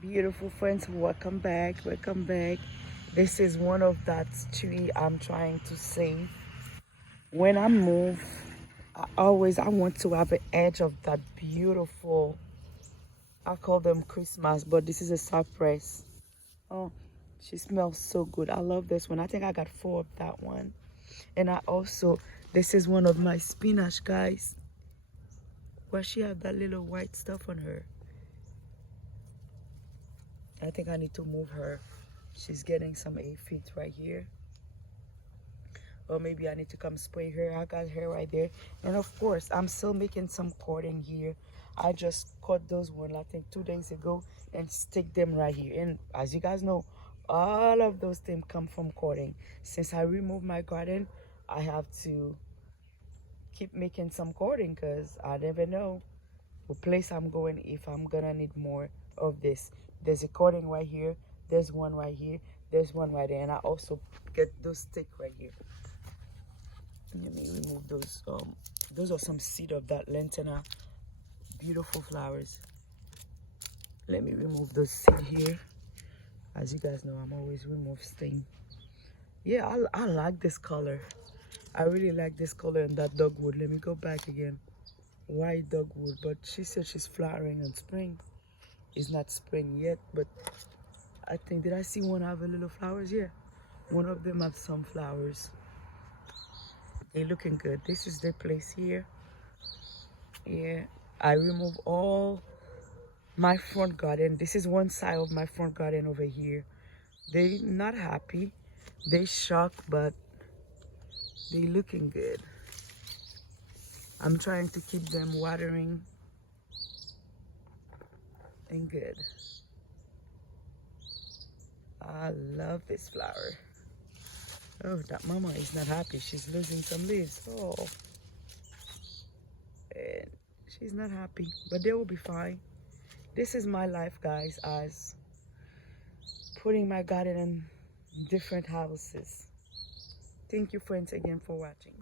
Beautiful friends, welcome back, welcome back. This is one of that tree I'm trying to save. When I move, I want to have an edge of that beautiful, I call them Christmas, but this is a cypress. Oh, she smells so good. I love this one. I think I got four of that one. And I also, this is one of my spinach, guys. Where she have that little white stuff on her. I think I need to move her. She's getting some aphids right here. Or maybe I need to come spray her. I got her right there. And of course, I'm still making some cording here. I just cut those one, I think 2 days ago, and stick them right here. And as you guys know, all of those things come from cording. Since I removed my garden, I have to keep making some cording because I never know the place I'm going if I'm gonna need more of this. There's a cording right here, there's one right here, there's one right there, and I also get those stick right here. Let me remove those. Those are some seed of that lantana. Beautiful flowers. Let me remove those seed here. As you guys know, I'm always remove stain. Yeah, I like this color. I really like this color in that dogwood. Let me go back again. White dogwood, but she said she's flowering in spring. It's not spring yet, but I think, did I see one have a little flowers? Yeah, one of them have some flowers. They're looking good. This is the place here. Yeah, I remove all my front garden. This is one side of my front garden over here. They not happy. They shocked, but they looking good. I'm trying to keep them watering and good. I love this flower. Oh, that mama is not happy. She's losing some leaves. Oh, and she's not happy, but they will be fine. This is my life, guys, as putting my garden in different houses. Thank you, friends, again for watching.